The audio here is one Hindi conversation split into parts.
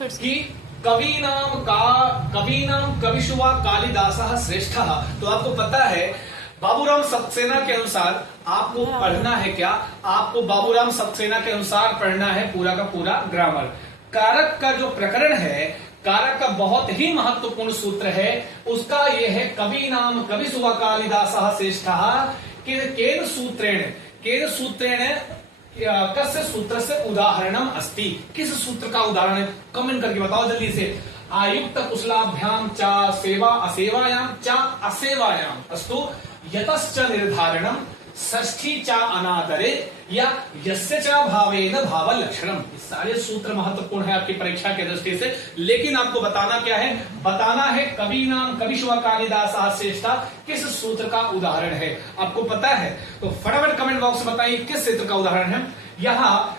कि कवीनाम कविशुवा कालिदासः श्रेष्ठः। तो आपको पता है बाबूराम सक्सेना के अनुसार आपको पढ़ना है क्या, आपको बाबूराम सक्सेना के अनुसार पढ़ना है पूरा का पूरा ग्रामर। कारक का जो प्रकरण है, कारक का बहुत ही महत्वपूर्ण सूत्र है, उसका यह है कवीनाम कविशुवा कालिदासः श्रेष्ठः। केन सूत्रेण कस्य सूत्र से उदाहरणम अस्ति। किस सूत्र का उदाहरण है, कमेंट करके बताओ जल्दी से। आयुक्त कुशलाभ्याम चा सेवा असेवायाम चा असेवायाम अस्तु यतश्च निर्धारणम षष्ठी चा अनादरे या यस्य चा भावेन भाव लक्षणम। सारे सूत्र महत्वपूर्ण है आपकी परीक्षा के दृष्टि से, लेकिन आपको बताना क्या है, बताना है कवीनाम कविशुवा कालिदासः श्रेष्ठः किस सूत्र का उदाहरण है। आपको पता है तो फटाफट कमेंट बॉक्स में बताइए किस सूत्र का उदाहरण है। यहाँ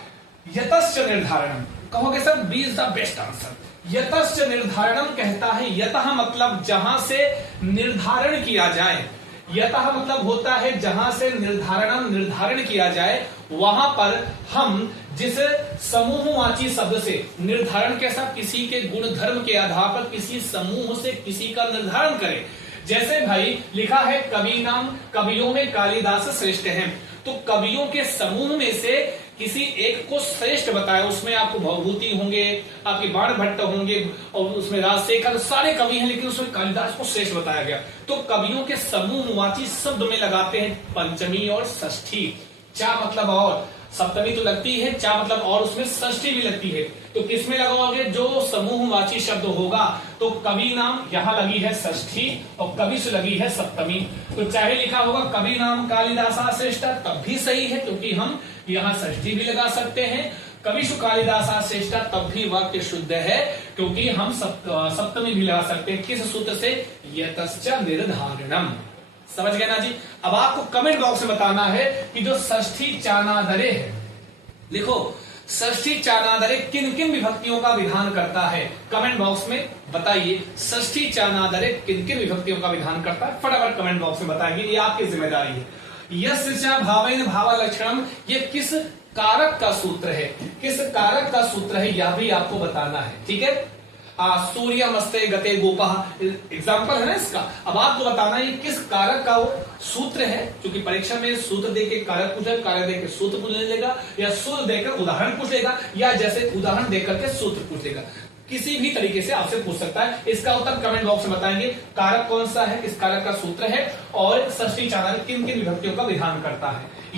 यतश्च निर्धारणम कहोगे sir B is the best answer. यतश्च निर्धारणम कहता है, यतः मतलब जहां से निर्धारण किया जाए, यतः मतलब होता है जहां से निर्धारण किया जाए, वहां पर हम जिस समूहवाची शब्द से निर्धारण के साथ किसी के गुण धर्म के आधार पर किसी समूह से किसी का निर्धारण करें। जैसे भाई लिखा है कवीनाम, कवियों में कालिदास श्रेष्ठ हैं, तो कवियों के समूह में से किसी एक को श्रेष्ठ बताया। उसमें आपको भवभूति होंगे, आपके बाण भट्ट होंगे और उसमें राजशेखर, सारे कवि हैं, लेकिन उसमें कालिदास को श्रेष्ठ बताया गया। तो कवियों के समूहवाची शब्द में लगाते हैं पंचमी और षष्ठी। चा मतलब और, सप्तमी तो लगती है, चा मतलब और, उसमें षष्ठी भी लगती है। तो किसमें लगाओगे, जो समूहवाची शब्द होगा। तो कवि नाम यहां लगी है षष्ठी और कवि से लगी है सप्तमी। तो चाहे लिखा होगा कवि नाम कालिदासः श्रेष्ठ तब भी सही है, क्योंकि हम यहाँ षष्ठी भी लगा सकते हैं। कविशु कालिदासः श्रेष्ठ तब भी वाक्य शुद्ध है, क्योंकि हम सप्तमी भी लगा सकते हैं। किस सूत्र से, यतश्च निर्धारणम। समझ गए ना जी। अब आपको कमेंट बॉक्स में बताना है कि जो षष्ठी चानादरे है, लिखो षष्ठी चानादरे किन किन विभक्तियों का विधान करता है। कमेंट बॉक्स में बताइए षष्ठी चानादरे किन किन विभक्तियों का विधान करता है। फटाफट कमेंट बॉक्स में बताइए, ये आपकी जिम्मेदारी है। यस्य च भावेन भाव लक्षणम, ये किस कारक का सूत्र है, किस कारक का सूत्र है, यह भी आपको बताना है। ठीक है, सूर्य मस्ते गते गोपा एग्जाम्पल है ना इसका। अब आपको बताना है किस कारक का वो सूत्र है, क्योंकि परीक्षा में सूत्र देके कारक पूछे, कारक देकर सूत्र पूछ लेगा, या सूत्र देकर उदाहरण पूछ लेगा, या जैसे उदाहरण देकर के सूत्र पूछ लेगा। किसी भी तरीके से आपसे पूछ सकता है। इसका उत्तर कमेंट बॉक्स में बताएंगे, कारक कौन सा है, किस कारक का सूत्र है और षष्ठी चानादरे किन किन विभक्तियों का विधान करता है।